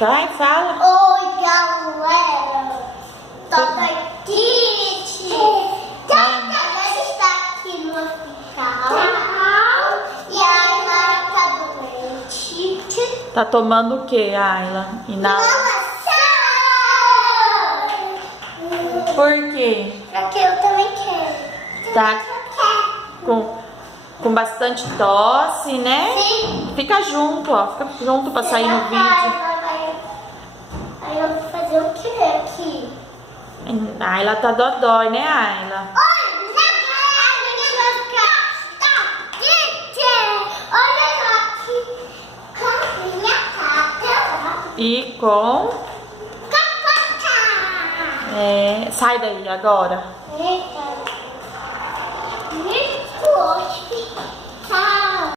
Vai, fala. Oi, galera. Toca Kit. Ela está aqui no hospital. E a Ayla tá doente. Tá tomando o que, Ayla? Por quê? Porque eu também quero. Tá com bastante tosse, né? Sim. Fica junto, ó. Fica junto pra sair no vídeo. Aí eu vou fazer o que aqui? A Ayla tá dodói, né, Ayla? Oi, a gente vai ficar. Olha aqui. Com minha cata. E com... Capota. sai daí agora.